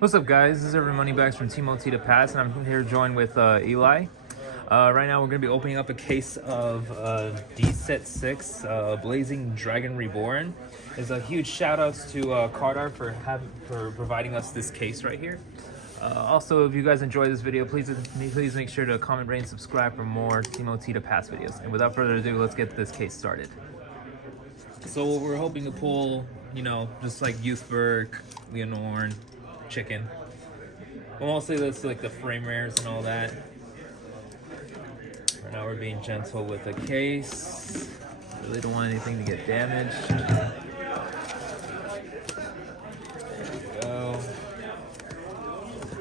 What's up, guys? This is Irvin MoneyBags from Team Ohana, and I'm here joined with Eli. Right now, we're going to be opening up a case of D-BT06 Blazing Dragon Reborn. There's a huge shout out to CardArt for providing us this case right here. Also, if you guys enjoy this video, please make sure to comment, rate, and subscribe for more Team Ohana videos. And without further ado, let's get this case started. So we're hoping to pull, just like Youthberg, Leonore, Chicken. Well, mostly that's like the frame rares and all that. Right now we're being gentle with the case. Really don't want anything to get damaged.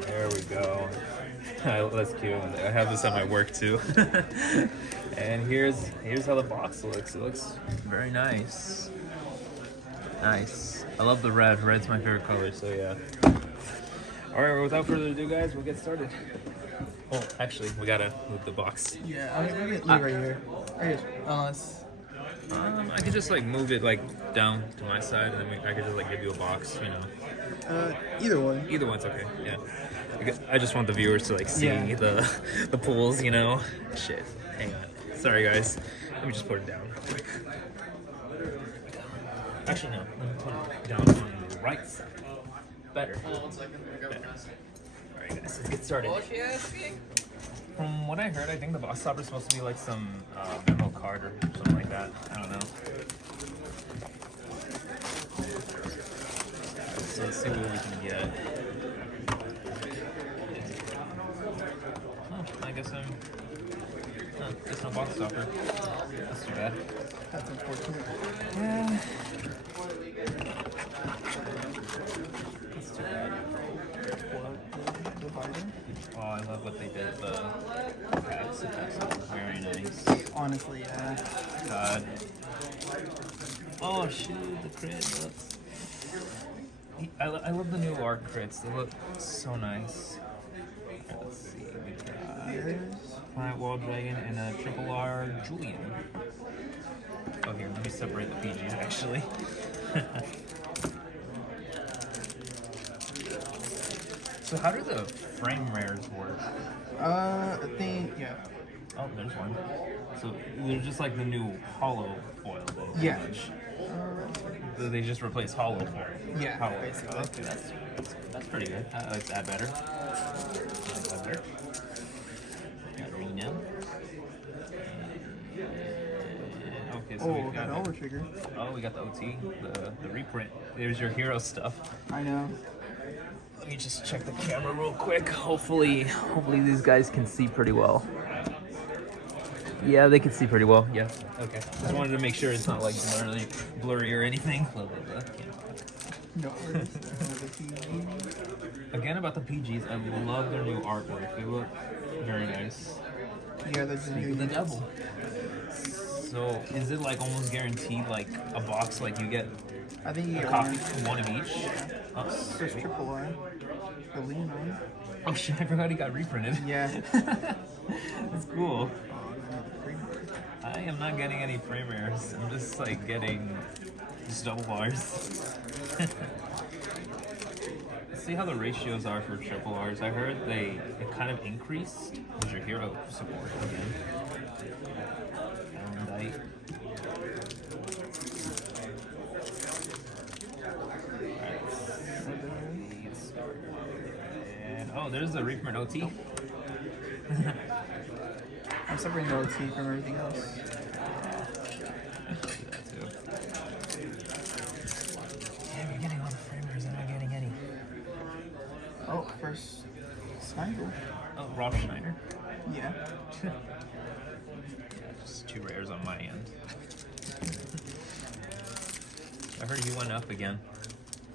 There we go. That's cute. I have this at my work too. And here's how the box looks. It looks very nice. Nice. I love the red. Red's my favorite color, so yeah. Alright, without further ado, guys, we'll get started. Oh, actually, we gotta move the box. Yeah, I'm gonna leave right here. Unless... I could just like move it like down to my side, and then I could just like give you a box, Either one. Either one's okay, yeah. I just want the viewers to like see the pulls, Shit, hang on. Sorry, guys. Let me just put it down real quick. Actually, no. Let me put it down on the right side. Better. Better. Alright, guys, let's get started. From what I heard, I think the box topper is supposed to be like some memo card or something like that. I don't know. So let's see what we can get. Oh, I guess there's no box topper. That's too bad. That's unfortunate. Yeah. That's too bad. Oh, I love what they did. The packs. Very nice. Honestly, yeah. God. Oh shoot, the crit. I love the new art crits. They look so nice. Let's see. We got Planet Wall Dragon and a Triple R Julian. Oh, here, let me separate the PGs actually. So how do the frame rares work? I think, yeah. Oh, there's one. So they're just like the new hollow foil, though. Yeah. They just replace hollow foil. Yeah, hollow. basically. Okay, that's pretty good. I like that better. Got Reno. Okay, so we got the over trigger. Oh, we got the OT, the reprint. There's your hero stuff. I know. Let me just check the camera real quick. Hopefully these guys can see pretty well. Yeah, they can see pretty well. Yeah. Okay. Just wanted to make sure it's not like blurry or anything. No. Again, about the PGs, I love their new artwork. They look very nice. Yeah, that's the devil. So, is it like almost guaranteed, like a box, like you get? I think you get copy, one of each. Oh, there's Triple R. The Leonore. Oh shit! I forgot he got reprinted. Yeah. That's cool. I am not getting any frame rares. I'm just like getting just double bars. Let's see how the ratios are for triple Rs. I heard it kind of increased. Was your hero support again? And oh, there's the reprint OT. I'm separating the OT from everything else. Yeah, we're getting all the framers. I'm not getting any. Oh, first Snyder. Oh, Rob Schneider. Yeah. Yeah, just two rares on my end. I heard he went up again.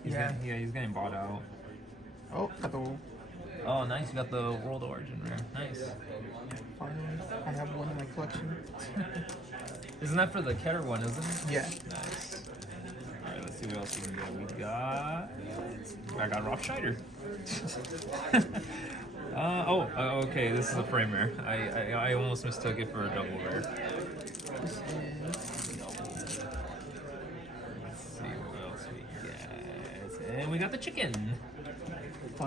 He's getting bought out. Oh, got the... Oh, nice. You got the World Origin rare. Nice. Finally, I have one in my collection. Isn't that for the Keter one, isn't it? Yeah. Nice. Alright, let's see what else we can get. I got Rob Schneider. Okay, this is a frame rare. I almost mistook it for a double rare. Let's see what else we get. And we got the chicken.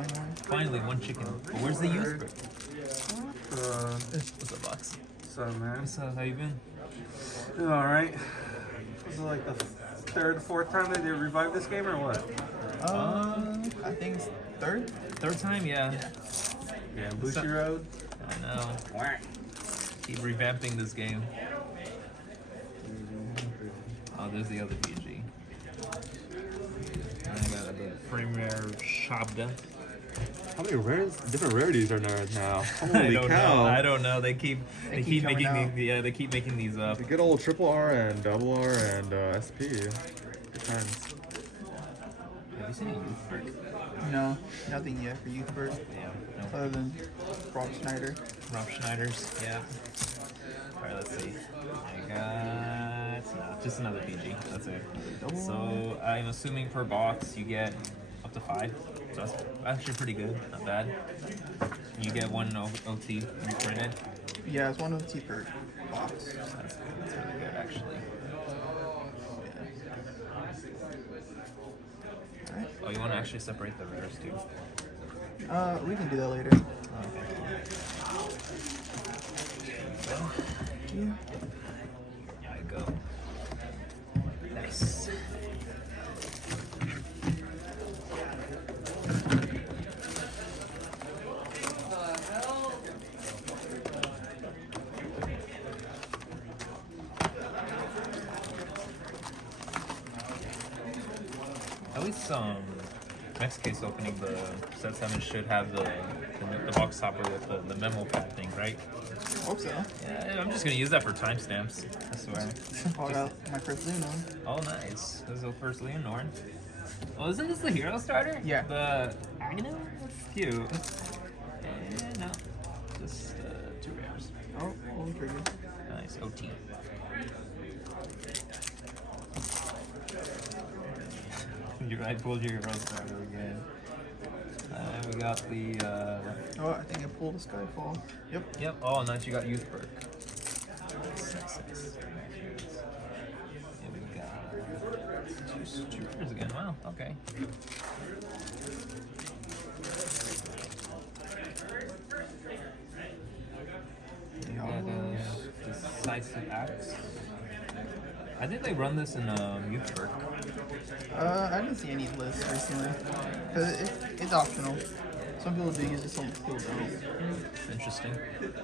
Finally, one chicken. But where's the youth? What's up, Box? What's up, man? What's up? How you been? Doing all right. Was it like the third, fourth time that they revived this game, or what? I think it's third. Third time, yeah. Yeah, Bushi Road. I know. Keep revamping this game. Oh, there's the other PG. I got the frame rare Shabda. How many different rarities are there now? I Holy don't cow! know. I don't know. They keep keep coming making out. these. Yeah, they keep making these up. The good old triple R and double R and SP. Good times. Have you seen a youth perk? No, nothing yet for Youth Bird Yeah. No. other than Rob Schneider. Rob Schneider's. Yeah. All right. Let's see. I got just another PG. That's it. So I'm assuming per box you get up to 5. So that's actually pretty good. Not bad. You get one OT reprinted. Yeah, it's one of the cheaper box. That's good. That's really good, actually. Alright. Oh, you want to actually separate the rares too? We can do that later. Okay. Yeah. Here I go. Nice. At least next case opening, the set 7 should have the box topper with the memo pad thing, right? Hope so. Yeah, I'm just gonna use that for timestamps. I swear. Bought out my first Luno. Oh, nice. This is the first Leonorn. Oh, isn't this the hero starter? Yeah. The Agnew? That's cute. No, just 2 rares. Oh, old trigger. Nice. OT. I pulled your hero starter again. And we got the. Oh, I think I pulled a Skyfall. Yep. Yep. Oh, nice. You got youth perk. Nice. Yeah, we got 2 rares again. Wow. Okay. We got decisive acts. I think they run this in youth perk. I didn't see any lists recently. Cause it's optional. Some people do use it, some people don't. Interesting. There's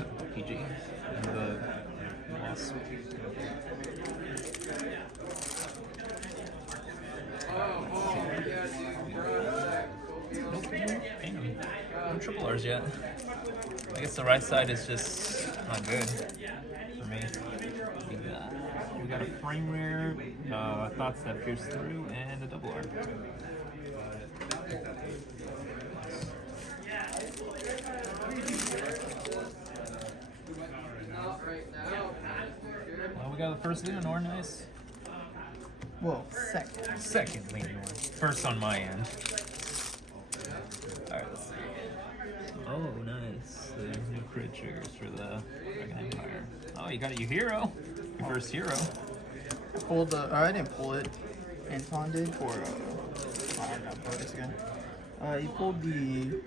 a PG and the Wasp. Nope. Damn. No triple R's yet. I guess the right side is just not good for me. We got a frame rare, thoughts that pierce through, and a double R. Well, we got the first Leonor, nice. Well, second. Second Leonor. First on my end. Alright, let's see. Oh, nice. The new crit triggers for the Dragon Empire. Oh, you got your hero. Your first hero. I pulled the. I didn't pull it. Anton did for. I don't know. This again. He pulled the.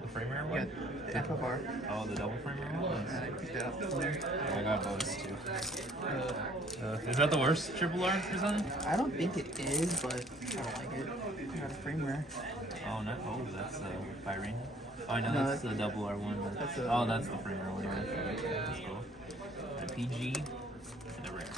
The frame rare Yeah, one? the FFR. Oh, the double frame rare one? And I picked it up from there. I got those too. Is that the worst triple R or something? I don't think it is, but I don't like it. I got a frame rare. Oh, no. Oh, that's Byron. Oh, I know, No, that's the double R one. that's Oh, that's the frame rare one. Yeah. Okay, that's cool. The PG and the rare.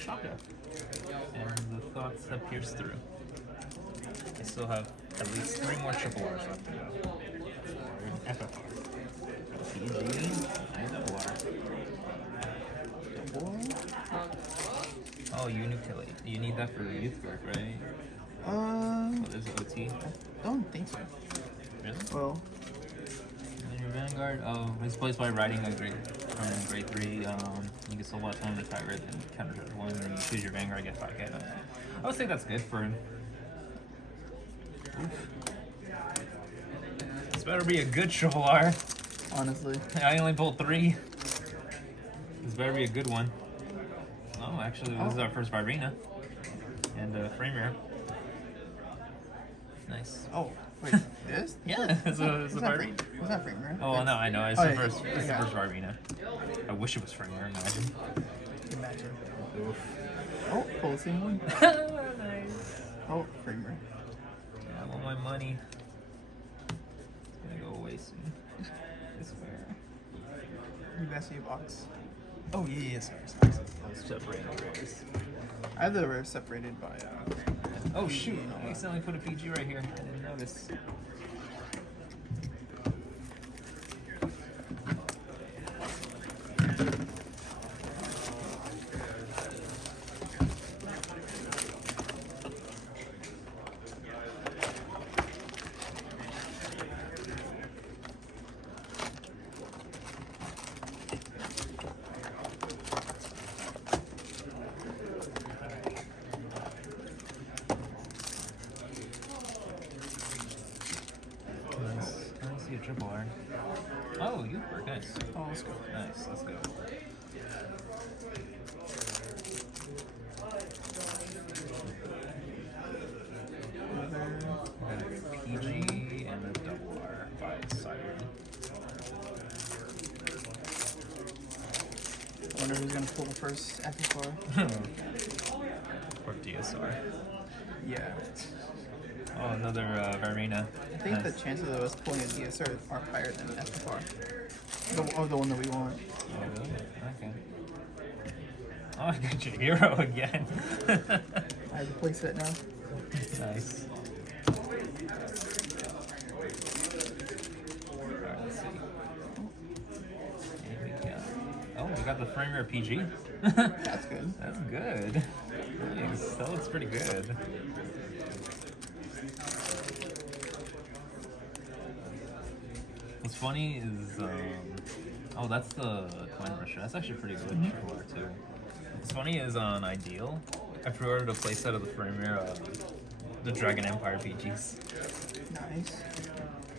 Shaka. And the thoughts that pierce through. I still have at least 3 more triple R's left to go. FFR. PG and double R. Oh, utility. You need that for youth work, right? Oh, there's OT. I don't think so. Really? Well, And then your Vanguard. Oh, it's placed by riding a grade from grade 3. You get so much time to tyrant and counter 1, and you choose your Vanguard, get 5 hit. I would say that's good for him. This better be a good triple R. honestly. I only pulled 3. This better be a good one. Oh, actually, this is our first Virena. And frame rare. Nice. Oh, wait, this? Yeah, it's a Virena. Was that frame rare? Oh, no, I know. It's Oh, the yeah, first, it's the yeah. first Virena. I wish it was frame rare, imagine. Imagine. Oof. Oh, pull the same one. Nice. Oh, frame rare. Yeah, I want my money. It's gonna go away soon. I swear. You best see a box. Oh, yeah, sorry. Separating the rares. I have the rare separated by. Oh, shoot. I accidentally put a PG right here. I didn't notice. A triple R. Oh, you work. Nice. Oh, let's go. Nice. Let's go. Got a PG and a double R by Siren. I wonder who's gonna pull the first FFR. Or DSR. Yeah. Oh, another Virena. I think the chances of us pulling a DSR are higher than FFR. The one that we want. Oh, really? Okay. Oh, I got your hero again. I have to place it now. Nice. Alright, let's see. Here we go. Oh, we got the frame rare PG. That's good. That's good. Nice. That looks pretty good. What's funny is, oh, that's the coin rusher. That's actually pretty good. Triple R too. What's funny is on Ideal, I pre-ordered a playset of the frame rare, the Dragon Empire PGs. Nice.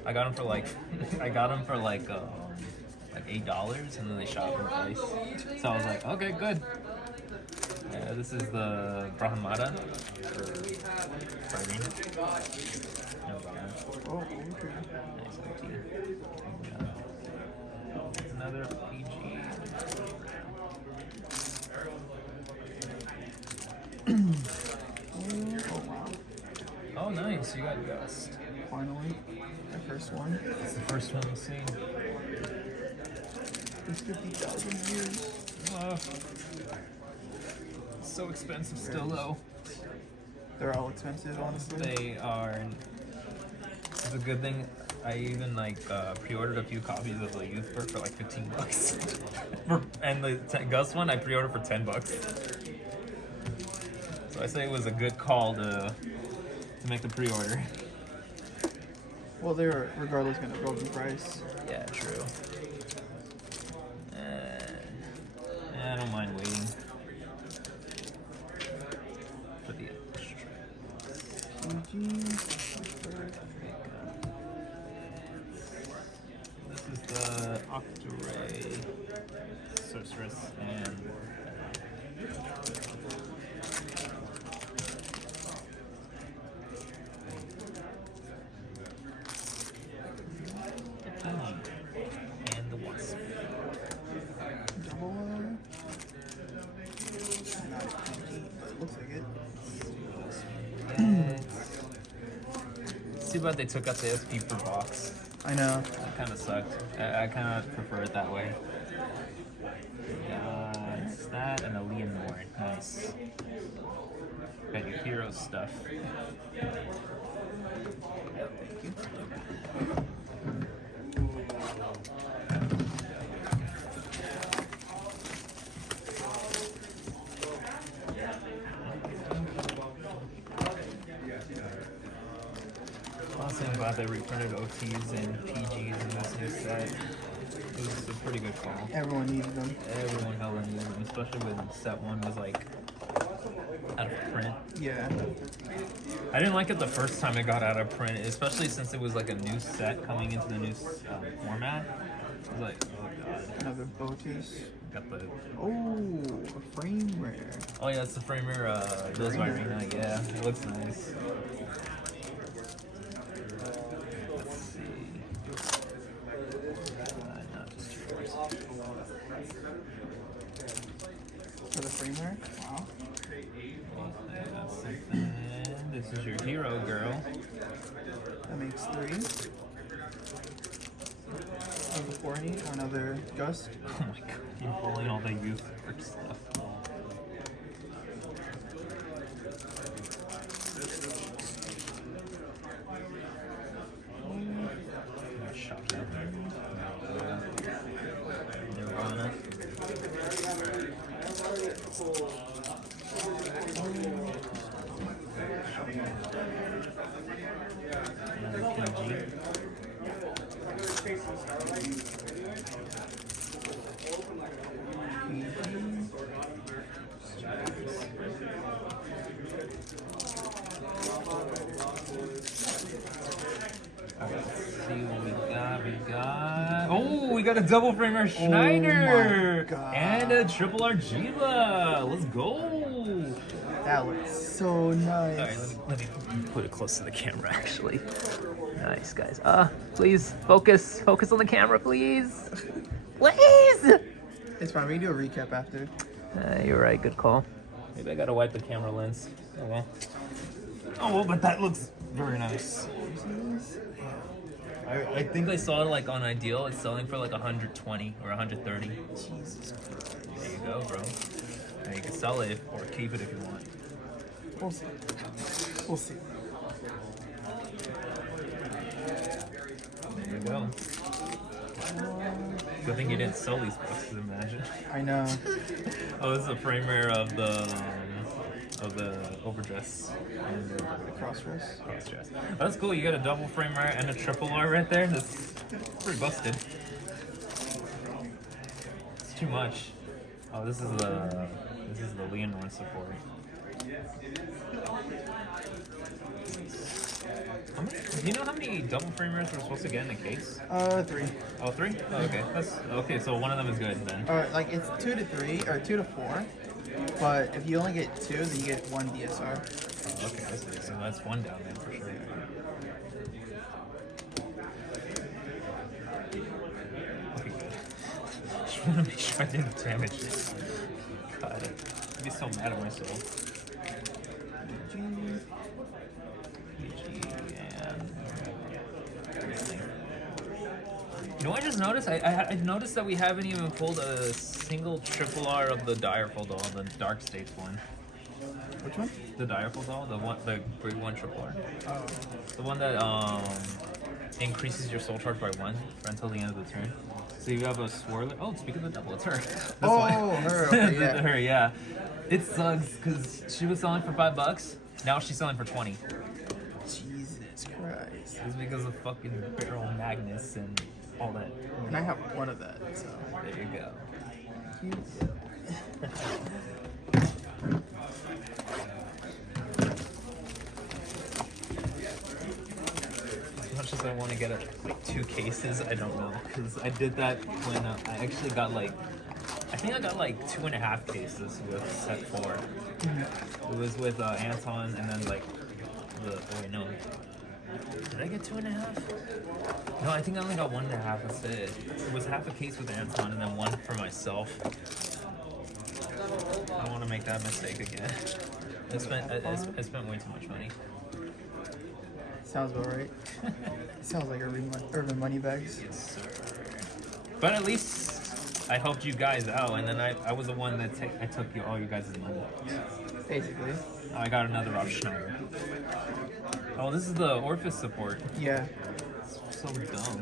I got them for like, like $8, and then they shot up in price. So I was like, okay, good. Yeah, this is the Brahmada for Virena. No, Oh, okay. nice OT. Another PG. Oh, wow. Oh, nice. You got Gust. Finally, my first one. That's the first one we've seen. It's 50,000 years. So expensive still, though. They're all expensive, honestly. They are. It's a good thing. I even pre-ordered a few copies of the Youth Perk for like $15. And the Gus one I pre-ordered for $10. So I say it was a good call to make the pre-order. Well, they're regardless going to go up in price. Yeah, true. I don't mind waiting for the This is the Octoray Sorceress and the Wasp. Double not PG, but it looks like it. Too bad they took out the SP per box. I know. That kind of sucked. I kind of prefer it that way. It's that and a Leonore. Nice. Got your hero stuff. Thank you. Honestly, I'm glad they reprinted OTs and PGs in this new set. It was a pretty good call. Everyone needs them. Everyone hella needed them, especially when set 1 was like out of print. Yeah. I didn't like it the first time it got out of print, especially since it was like a new set coming into the new format. It's like, oh god. Another Botus. Got the. Oh, a frame rare. Oh yeah, it's the framer. Those Irina. Yeah, it looks nice. Let's see. Not just yours. For the frame rare? Wow. I got something. This is your hero girl. That makes 3. Another 40, another Gust. Oh my god, you're pulling all the youth for stuff. Shop out there. Nirvana. Another PG. Alright, let's see what we got. Oh, we got a double framer Schneider! my God. And a triple Argiva! Let's go! That looks so nice. Alright, let me put it close to the camera actually. Nice guys. Please focus on the camera, please. Please! It's fine, we can do a recap after. You're right, good call. Maybe I gotta wipe the camera lens. Oh well. Oh well, but that looks very nice. I think I saw it like on Ideal. It's selling for like 120 or 130. Jesus Christ. There you go, bro. Now you can sell it or keep it if you want. We'll see. We'll see. There you go. Good thing you didn't sell these boxes, imagine. I know. Oh, this is a framer of the overdress and the Crossdress. crossdress. That's cool. You got a double framer and a triple R right there. That's pretty busted. It's too much. Oh, this is the Leonore support. Do you know how many double framers we're supposed to get in a case? 3. Oh, 3? Oh, okay. That's okay. So one of them is good then. Like it's 2 to 3 or 2 to 4. But if you only get 2, then you get 1 DSR. Oh, okay. I see. So that's one down then for sure. Okay, good. Just want to make sure I didn't damage this. God, I'd be so mad at myself. You know what I just noticed? I noticed that we haven't even pulled a single triple R of the Direful doll, the Dark States one. Which one? The Direful doll, the grade 1 triple R. Oh. The one that increases your soul charge by 1 for until the end of the turn. So you have a swirler. Oh, speaking of the double, it's her. That's why. Her. Okay, yeah. Her, yeah. It sucks because she was selling for $5. Now she's selling for 20. Jesus Christ. It's because of fucking barrel magnets and all that. And I have one of that, so. There you go. As much as I want to get like 2 cases, I don't know, because I did that when I actually got like, I think I got like 2.5 cases with set 4. It was with Anton and then like oh wait, no. Did I get 2.5? No, I think I only got 1.5. That's it. It was half a case with Anton and then 1 for myself. I don't want to make that mistake again. I spent way too much money. Sounds about right. Sounds like Irvin MoneyBags. Yes, sir. But at least I helped you guys out, and then I was the one that I took all you guys' money. Basically. I got another off Schneider. Oh, this is the Orphis support. Yeah. It's so dumb.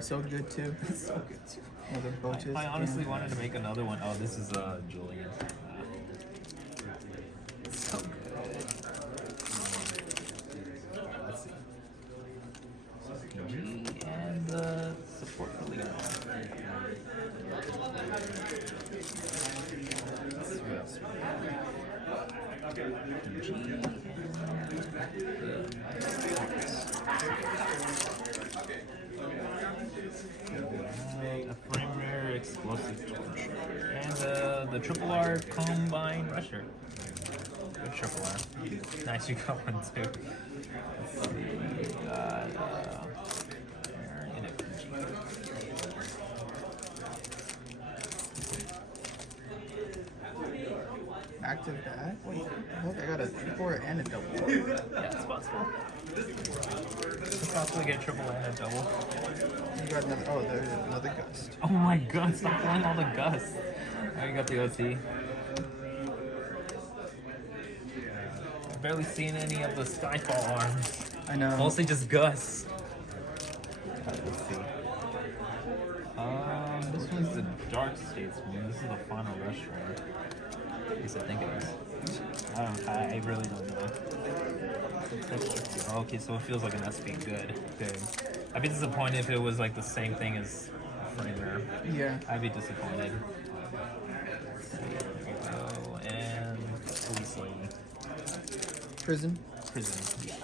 So good too. It's so good too. Another Botus. I honestly wanted to make another one. Oh, this is Julian. It's so good. Let's see. G and support for Leo. Let's see what else we got. G and And the Triple R Combine Rusher. Good Triple R. Nice, you got one too. Let's see. We got Active bat? Wait, look, I got a triple and a double. Yeah, it's possible. It's possible to get a triple and a double. You got another, oh, there's another gust. Oh my god, stop pulling all the gusts. Oh, you got the OT. I've barely seen any of the Skyfall arms. I know. Mostly just Gus. Let's see. This one's the Dark States one. This is the Final Rush one. At least I think it is. I really don't know. Okay, so it feels like an SP. Good. I'd be disappointed if it was like the same thing as Framer. Yeah. I'd be disappointed. There we go. And Police Lady. Prison. Yeah.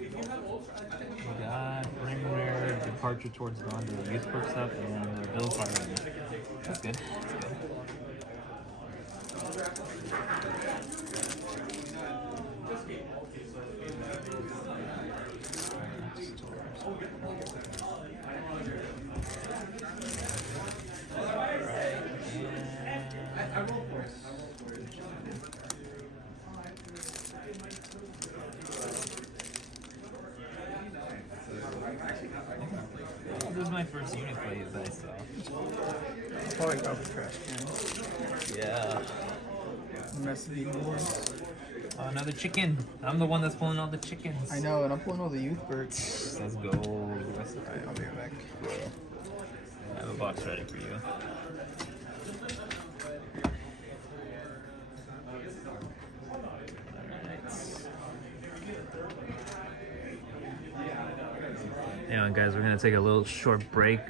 We got Ring Rare, Departure Towards Dawn, the Youth Perks up, and Build Fire. That's good. This is my first unit play that I saw. Probably got the trash can. Yeah. Recipe noodles. Oh, another chicken. I'm the one that's pulling all the chickens. I know, and I'm pulling all the youth birds. Let's go. Alright, I'll be right back. I have a box ready for you. Anyway, guys, we're gonna take a little short break.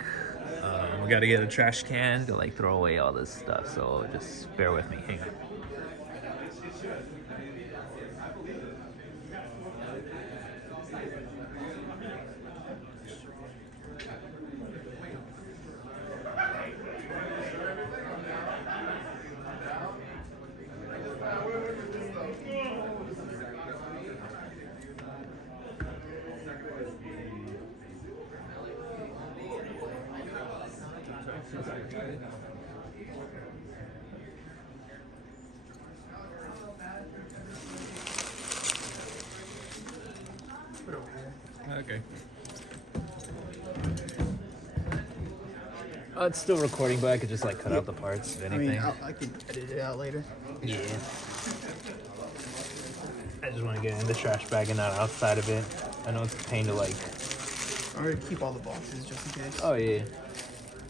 We gotta get a trash can to like throw away all this stuff, so just bear with me. Hang on. Okay. It's still recording, but I could just like cut out the parts if anything. I mean, I can edit it out later. Yeah. I just want to get in the trash bag and not outside of it. I know it's a pain to like. I'm gonna keep all the boxes just in case. Oh yeah.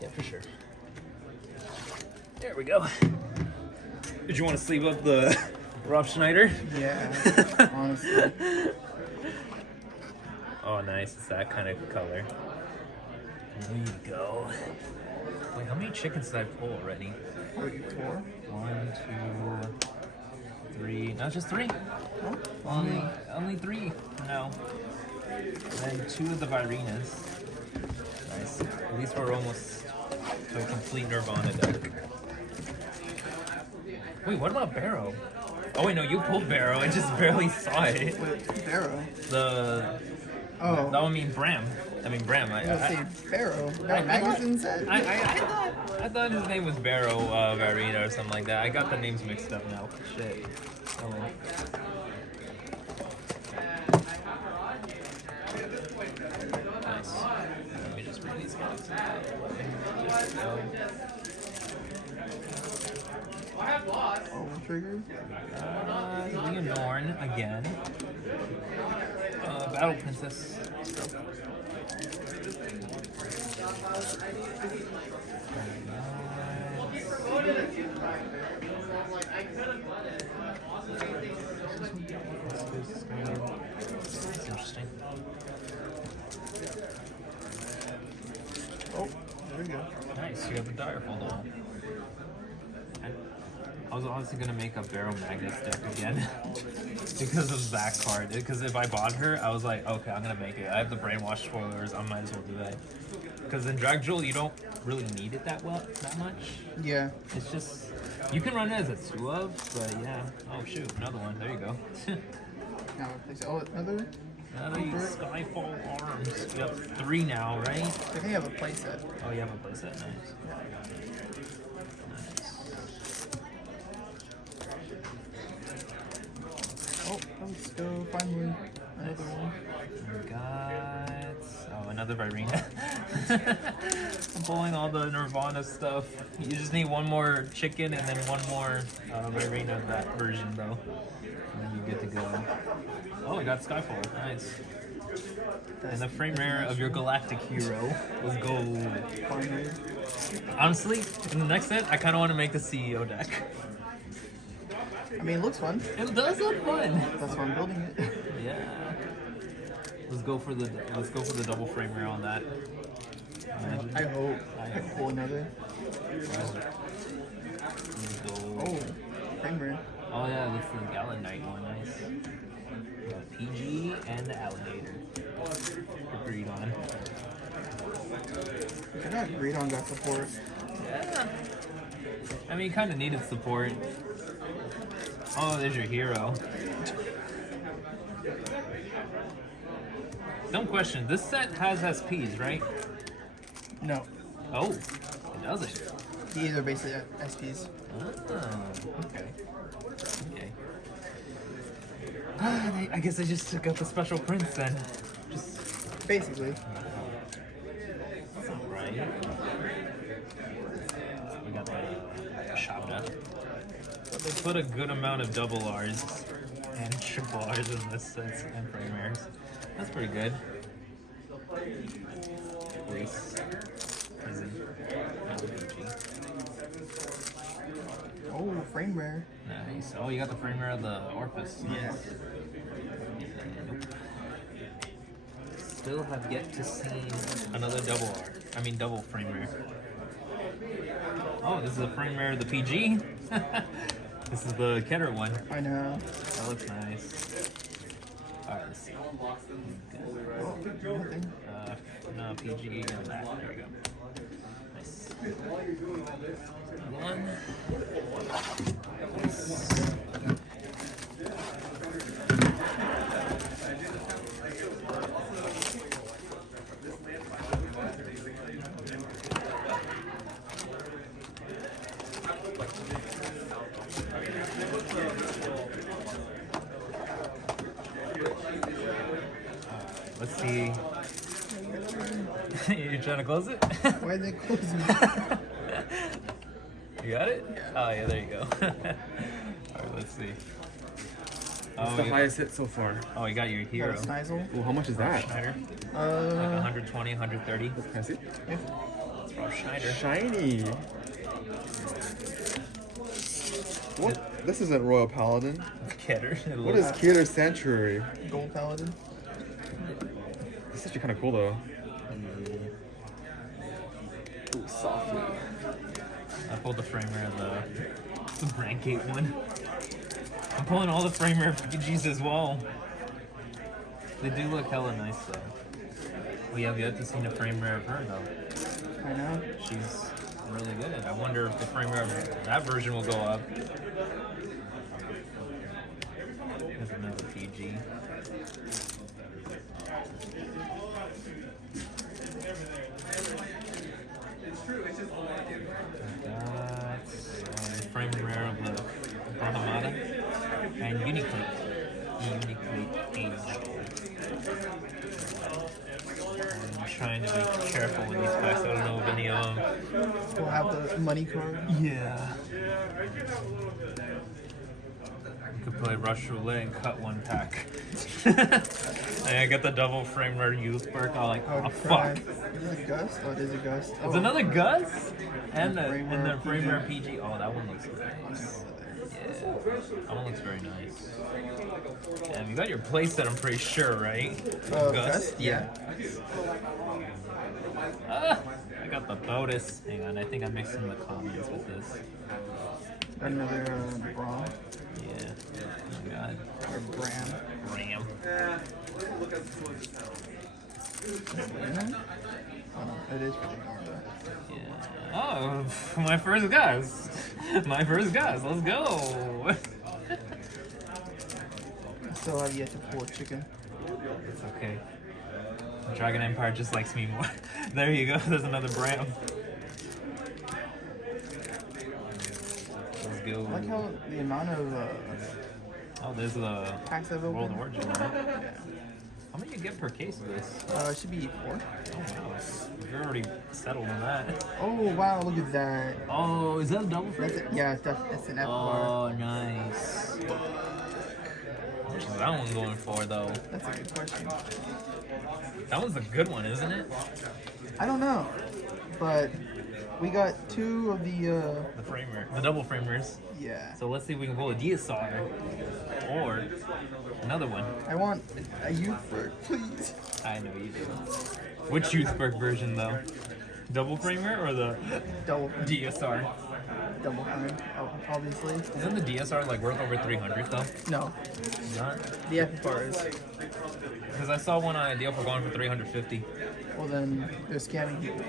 Yeah, for sure. There we go. Did you want to sleeve up the Rob Schneider? Yeah, honestly. Oh, nice. It's that kind of color. There you go. Wait, how many chickens did I pull already? 4? 1, 2, 3. No, just 3. Oh, Only 3 for now. And then 2 of the Virinas. Nice. At least we're almost to a complete Nirvana deck. Wait, what about Barrow? Oh wait, no, you pulled Barrow. I just barely saw it. Wait, Barrow? That would mean Bram. I mean Bram. I was gonna say Barrow. That magazine said. I thought his name was Barrow Varina or something like that. I got the names mixed up now. Shit. Oh well. Nice. Let me just bring these boxes out of the way. Oh, trigger. Leonorn again. Battle Princess. That's interesting. Oh, there we go. Nice, you got the Direful doll. was honestly gonna make a Barrel Magnus deck again because of that card. Because if I bought her, I was like, okay, I'm gonna make it. I have the Brainwash spoilers. I might as well do that. Because in Drag Jewel, you don't really need it that much. Yeah. It's just you can run it as a 2-of, but yeah. Oh shoot, another one. There you go. Now replace it. Oh, another? Another Skyfall arms. You have 3 now, right? I think I have a playset. Oh, you have a playset. Nice. Oh, let's go finally. Another one. We got another Virena. I'm pulling all the Nirvana stuff. You just need one more chicken and then one more Virena of that version though. And then you're good to go. Oh, we got Skyfall. Nice. And the frame rare of your galactic hero was gold. Finally. Honestly, in the next set, I kind of want to make the CEO deck. I mean, it looks fun. It does look fun. That's why I'm building it. Yeah. Let's go for the double frame rare on that. Imagine. I hope I can pull another. Oh, frame rare. Oh yeah, that's the Gallon Knight one. Nice. PG and the Alligator. Agreed on. I got agreed on got support. Yeah. I mean, kind of needed support. Oh, there's your hero. Dumb question. This set has SPs, right? No. Oh, it doesn't. These are basically SPs. Oh, okay. Okay. I guess I just took out the special prints then. Just Basically. that's not right. We got the Shabda. But they put a good amount of double R's and triple R's in this set and frame rares. That's pretty good. Race. Prison. Oh, frame rare. Nice. Oh, you got the frame rare of the Orphis. Yeah. Nope. Still have yet to see another double R. I mean, double frame rare. Oh, this is a frame rare of the PG. This is the Keter one. I know. That looks nice. Alright, let's see. Oh, nothing. No, PG and that. There we go. Nice. One. Let's see. You're trying to close it? Why are they closing? You got it? Oh yeah, there you go. Alright, let's see. What's the highest hit so far? Oh, you got your hero. Got a Snizel. Well, how much is that? Schneider. Like 120, 130. Can I see? Yeah. It's from Schneider. Shiny. What? This isn't Royal Paladin. Keter. What is Keter Sanctuary? Gold Paladin. This is actually kind of cool though. Ooh, softly. I pulled the frame rare of the Brancate one. I'm pulling all the frame rare PGs as well. They do look hella nice though. We have yet to see a frame rare of her though. I know. She's really good. I wonder if the frame rare of that version will go up. There's another PG. The frame rare of the Brahmada and Uniclate. Uniclate Age. I'm trying to be careful with these packs. I don't know if any of them. We'll have the money card. Yeah. You could play Rush Roulette and cut one pack. And I get the double frame rare youth perk. I'm like, oh fuck. Is it a Gust? Oh, it is a Gust. It's Oh. another Gus? And the Frame frame rare rare PG. Oh, that one looks nice. Yeah. That one looks very nice. Damn, you got your playset, I'm pretty sure, right? Gust? Yeah. Ah, I got the bonus. Hang on, I think I'm mixing the comments with this. Another Braum. Yeah. Oh my god. Or Bram. Ram. Yeah. Look at some of this now. Oh no, it is pretty hard though. Yeah. Oh, my first guess. My first guess. Let's go. I still have yet to pull a chicken. It's okay. Dragon Empire just likes me more. There you go. There's another Bram. Let's go. I like how the amount of Oh, there's the packs I've World opened. Origin, right? Yeah. How many you get per case of this? It should be 4. Oh, wow. You're already settled on that. Oh wow, look at that. Oh, is that a double That's frame? it. Yeah, that's an F bar. Oh, nice. How much is that one going for, though? That's a good question. That one's a good one, isn't it? I don't know, but we got 2 of the The framer, the double framers. yeah. So let's see if we can pull a DSR or another one. I want a youth bird, please. I know you do. Which Youthberg version, though? Double framer or the Double DSR? double frame, obviously. Isn't the DSR like worth over 300 though? No, Not? the F bar is. Because I saw one on a deal for going for 350. Well then, they're scamming people.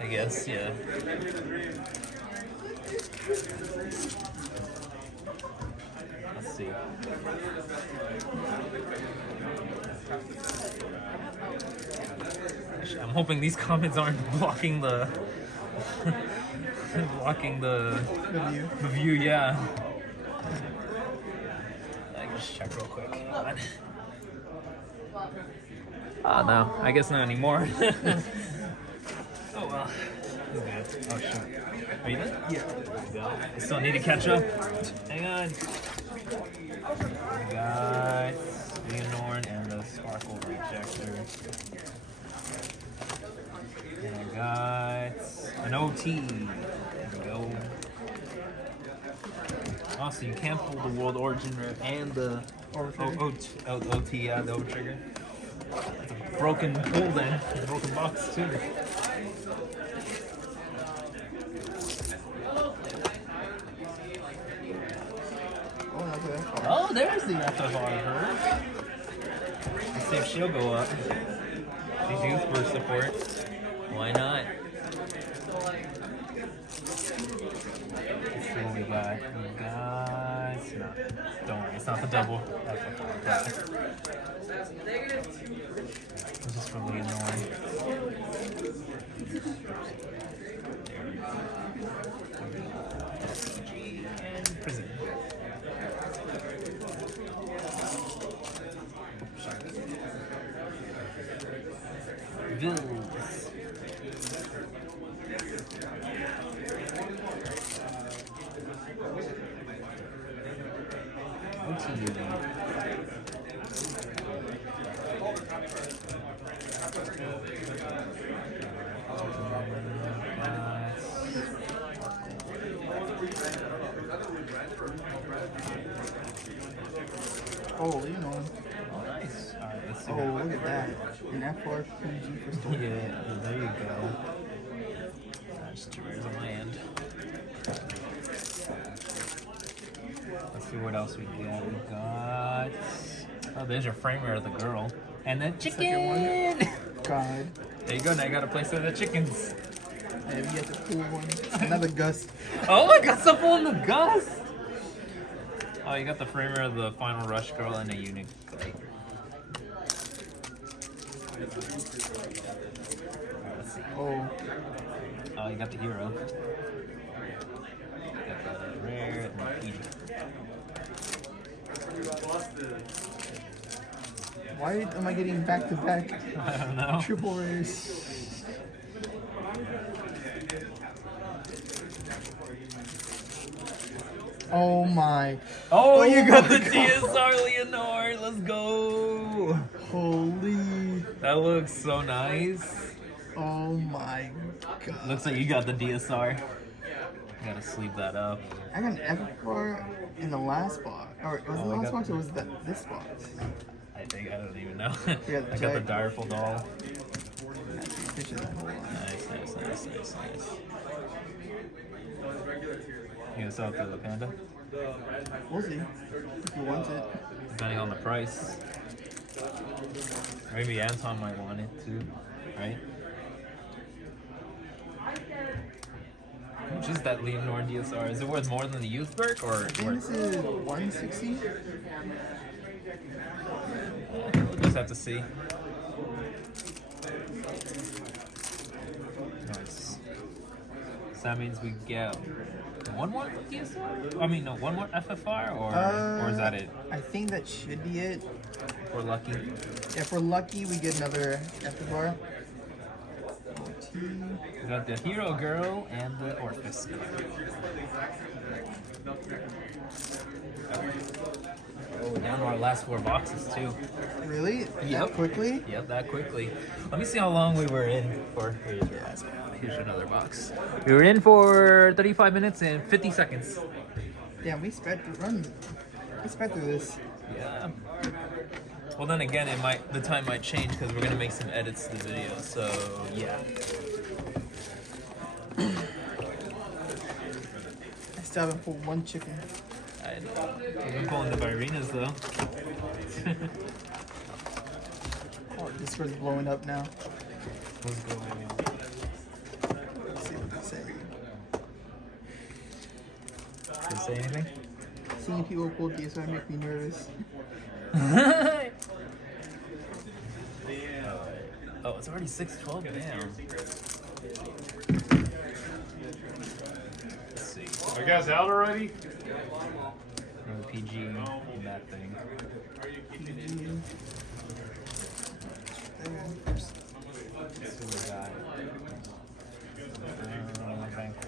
I guess, yeah. Let's see. I'm hoping these comments aren't blocking the blocking the The view. view, yeah. I can just check real quick. Oh no, I guess not anymore. Oh well. That's good. Oh shoot. Are you done? Yeah. Go. I still need to catch up. Hang on. We got Leonore and the Sparkle Rejector. And I got an OT. There we go. Also, you can pull the World Origin and the OT, yeah, the over trigger. It's a broken pull then. A broken box too. Oh, okay. Oh, there's the FFR her. Let's see if she'll go up. She's youth burst support. Why not? Let's see what we got. We got... No, don't worry, it's not the double FFR class. It's just really annoying. And prison. Vills. Oh, you know. Oh, nice. Alright, let's see. Oh, look at that. An F4 PG for store. Yeah, there you go. That's 2 rares on my end. Let's see what else we got. We got... Oh, there's your framer of the girl. And then chicken! God. There you go, now you got a place for the chickens. I have yet to pull one. Another Gus. Oh, I got stuff on the Gus! Oh, you got the framer of the Final Rush girl and a unique. Alright, let's see. Oh. Oh, you got the hero. You got the rare and the PG. Why am I getting back to back I don't know. triple rares? Oh my. Oh, you got my the God. DSR Leonore. Let's go. Holy. That looks so nice. Oh my god. Looks like you got the DSR. Gotta sleeve that up. I got an F4 in the last box. Or was it the I last got- box or was that this box? I think I don't even know. Yeah, I got the Jack. Direful doll. picture that. Hold on. Nice. You gonna sell it to the Panda? We'll see if he wants it. Depending on the price. Maybe Anton might want it too, right? How much is that Leonore DSR? Is it worth more than the Youthberg or? I think this is 160. We'll just have to see. Nice. So that means we get one more DSR? I mean, no, one more FFR, or is that it? I think that should be it. If we're lucky. If we're lucky, we get another FFR. We got the Hero Girl and the Orphis girl. Oh, down to our last 4 boxes too. Really? Yep. That quickly? Yep, that quickly. Let me see how long we were in for. Here's another box. We were in for 35 minutes and 50 seconds. Damn, we sped through this. Yeah. Well, then again, the time might change because we're gonna make some edits to the video. So yeah. I still haven't pulled one chicken. I know. We've been pulling the Byrinas though. Oh, Discord's blowing up now. Let's go. Let's see what they say. Did it say anything? Seeing people pull DSR make me nervous. Oh, it's already 6:12 now. Let's see. Are you guys out already? Another PG in that thing. Let's see what we got. Vanguard.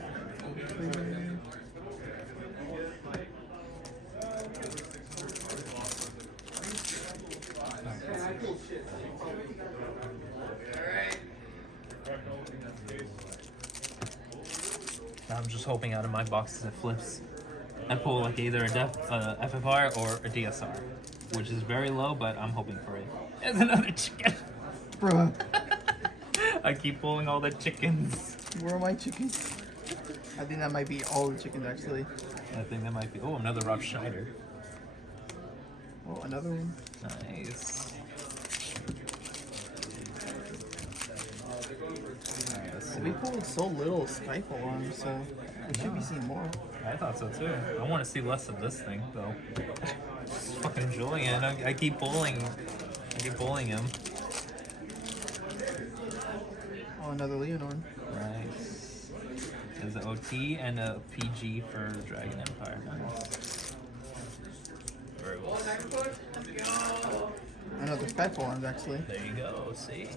I'm just hoping out of my boxes it flips. I pull like either a FFR or a DSR, which is very low, but I'm hoping for it. There's another chicken. Bruh. I keep pulling all the chickens. Where are my chickens? I think that might be all the chickens actually. I think that might be. Oh, another Rob Schneider. Oh, another one. Nice. Alright, let's see. We pulled so little Skyfall on him, so we should be seeing more. I thought so too. I want to see less of this thing though. Just fucking Julian. I keep pulling. I keep pulling him. Oh, another Leonore. Nice. There's an OT and a PG for Dragon Empire. Nice. Another Skyfall ones actually. There you go. See.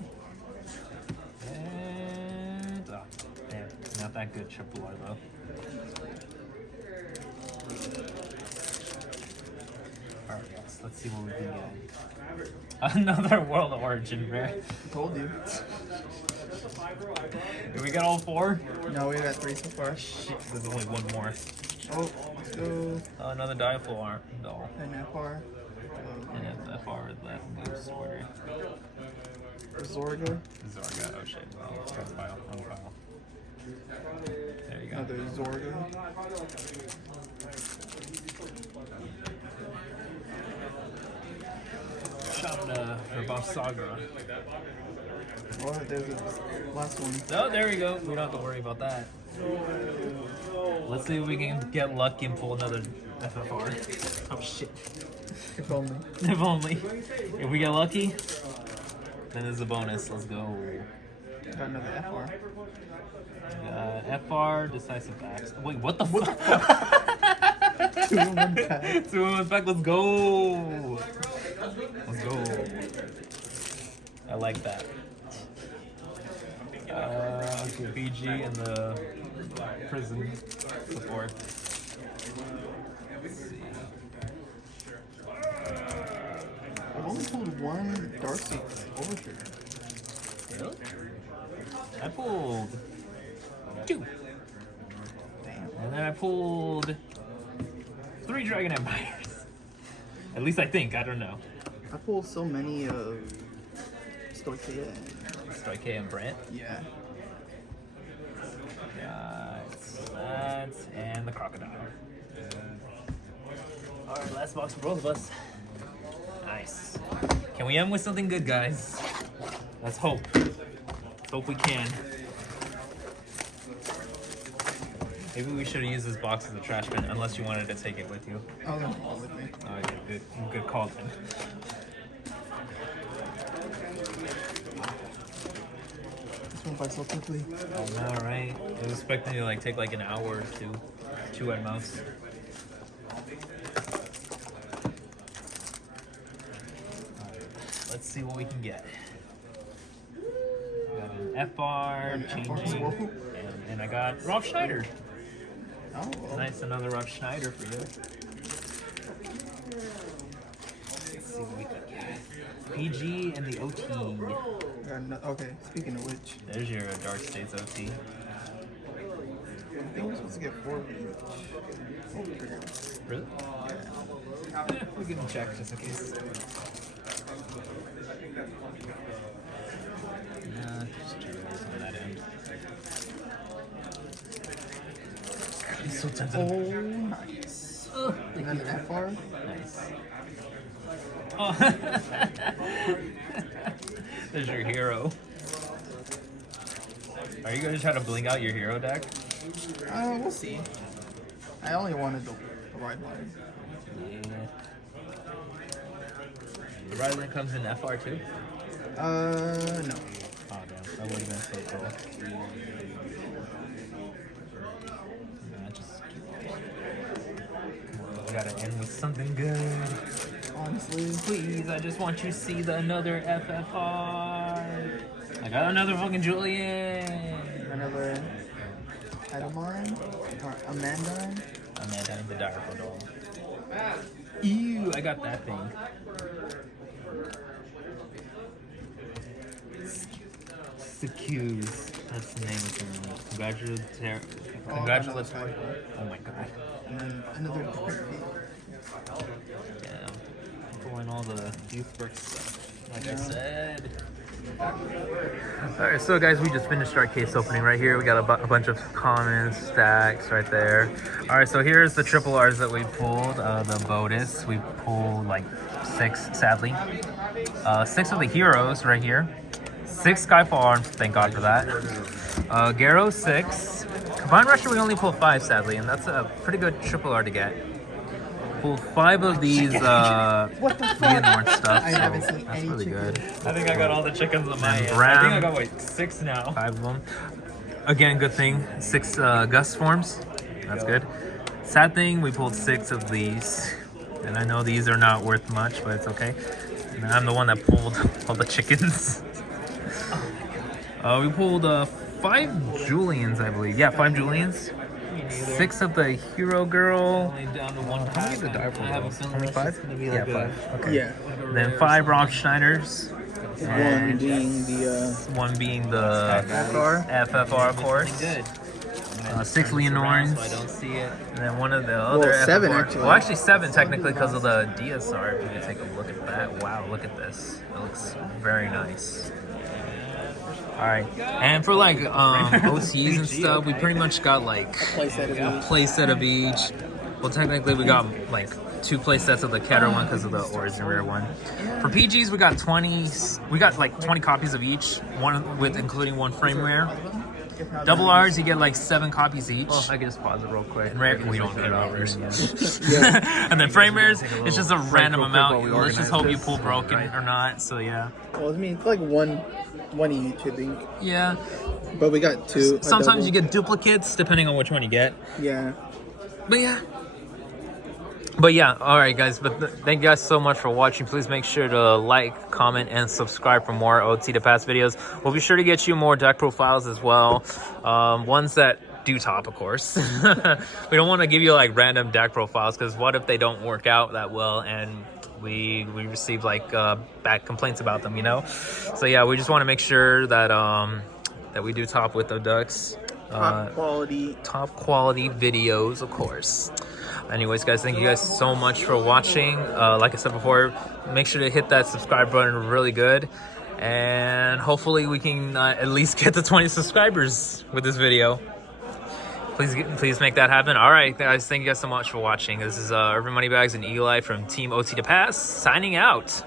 And oh, damn, not that good triple R though. Alright, let's see what we can get. Another World of Origin rare. I told you. Did we get all 4? No, we got 3 so far. Shit, there's only one more. Oh, let's go. Another Diaful doll. And FR. And then FR with that goose order. Zorga. Zorga, oh shit. Oh, let's go file. On file. There you go. Another Zorga. Shot for Boss Saga. Oh, there's the last one. Oh, there we go. We don't have to worry about that. Let's see if we can get lucky and pull another FFR. Oh shit. If only. If only. If we get lucky, then there's a bonus. Let's go. Got another FR. FR, Decisive Axe. Wait, what the fuck? 2 in 1 pack. 2 in 1 pack. Let's go. Let's go. I like that. Okay, BG and the prison support. Let's see. I've only pulled 1 Darcy Overture. Really? I pulled 2. Damn. And then I pulled 3 Dragon Empires. At least I think. I don't know. I pulled so many of Stortea and Strike and Brant. Yeah. Got that and the crocodile. All right, last box for both of us. Nice. Can we end with something good, guys? Let's hope. Let's hope we can. Maybe we should have used this box as a trash bin, unless you wanted to take it with you. I'll go with me. Oh, yeah, good call, then. This went by so quickly. I know, right? I was expecting you to like take like an hour or two at most. Let's see what we can get. Got an FR changing, and I got Rob Schneider. Oh, well. Nice, another Rob Schneider for you. Let's see what we can get. PG and the OT. Okay, speaking of which, There's your Dark States OT. I think we're supposed to get 4 of each. Oh, pretty good. Really? Yeah, we can check just in case. Just check this on that end. It's so tempting. Oh, nice. We got an FR. Nice. Oh. There's your hero. Are you gonna try to bling out your hero deck? We'll see. I only wanted the ride line. Yeah. The ride line comes in FR too? No. Oh damn, that would have been so cool. Nah, just come on, we gotta end with something good. Honestly. Please, I just want you to see another FFR. I got another fucking Julian. Another Adamine or Amandine. Amanda in the Direful doll. Ew, I got that thing. Secuse. That's the name of the Congratulations. Oh my god. And then another Yeah. Pulling all the youth brick stuff. Like I said. Alright, so guys, we just finished our case opening right here. We got a bunch of commons, stacks right there. Alright, so here's the triple R's that we pulled. The Bodis, we pulled like 6, sadly. 6 of the heroes right here. 6 Skyfall arms, thank God for that. Garo 6. Combined Rusher, we only pulled 5, sadly, and that's a pretty good triple R to get. Pulled 5 of these Leonard stuff, I so haven't seen that's any really good. chickens. I think I got all the chickens on my end. Brown. I think I got like 6 now. 5 of them. Again, good thing. 6 Gus forms. That's good. Sad thing, we pulled 6 of these. And I know these are not worth much, but it's okay. And I'm the one that pulled all the chickens. We pulled 5 Julians, I believe. Yeah, 5 Julians. 6 of the Hero Girl. Only down to 1. How many of the Direful I have a dolls? feeling Only it's 5? just gonna be Yeah, like 5. Okay. Yeah. Then 5 Rob Schneiders. One And being the one being the FR. FFR, of course. good. 6 Leonorins. So I don't see it. And then one of the other 7 FFR. actually. Well, actually 7 technically because of the DSR. If you take a look at that. Wow, look at this. It looks very nice. Alright. And for like OTs and stuff, we pretty much got like a play set of each. Well, technically we got like 2 play sets of the Keter one because of the Origin Rare one. For PGs, we got 20. We got like 20 copies of each, one with including 1 frame rare. Double R's, you get like 7 copies each. Well, I can just pause it real quick. And rare, we don't get ours. And then frame rares, it's just a random amount. Let's just hope you pull broken or not. So yeah. Well, I mean, it's like one each, I think. Yeah. But we got 2. a Sometimes double. you get duplicates depending on which one you get. Yeah. But yeah. But yeah, alright guys, thank you guys so much for watching. Please make sure to like, comment, and subscribe for more OT to Pass videos. We'll be sure to get you more deck profiles as well. Ones that do top, of course. We don't want to give you like random deck profiles because what if they don't work out that well and we receive like bad complaints about them, you know? So yeah, we just want to make sure that that we do top with the decks. Top quality Videos, of course. Anyways, guys, thank you guys so much for watching. Like I said before, make sure to hit that subscribe button really good. And hopefully we can at least get to 20 subscribers with this video. Please make that happen. All right, guys, thank you guys so much for watching. This is Irvin MoneyBags and Eli from Team OT to Pass signing out.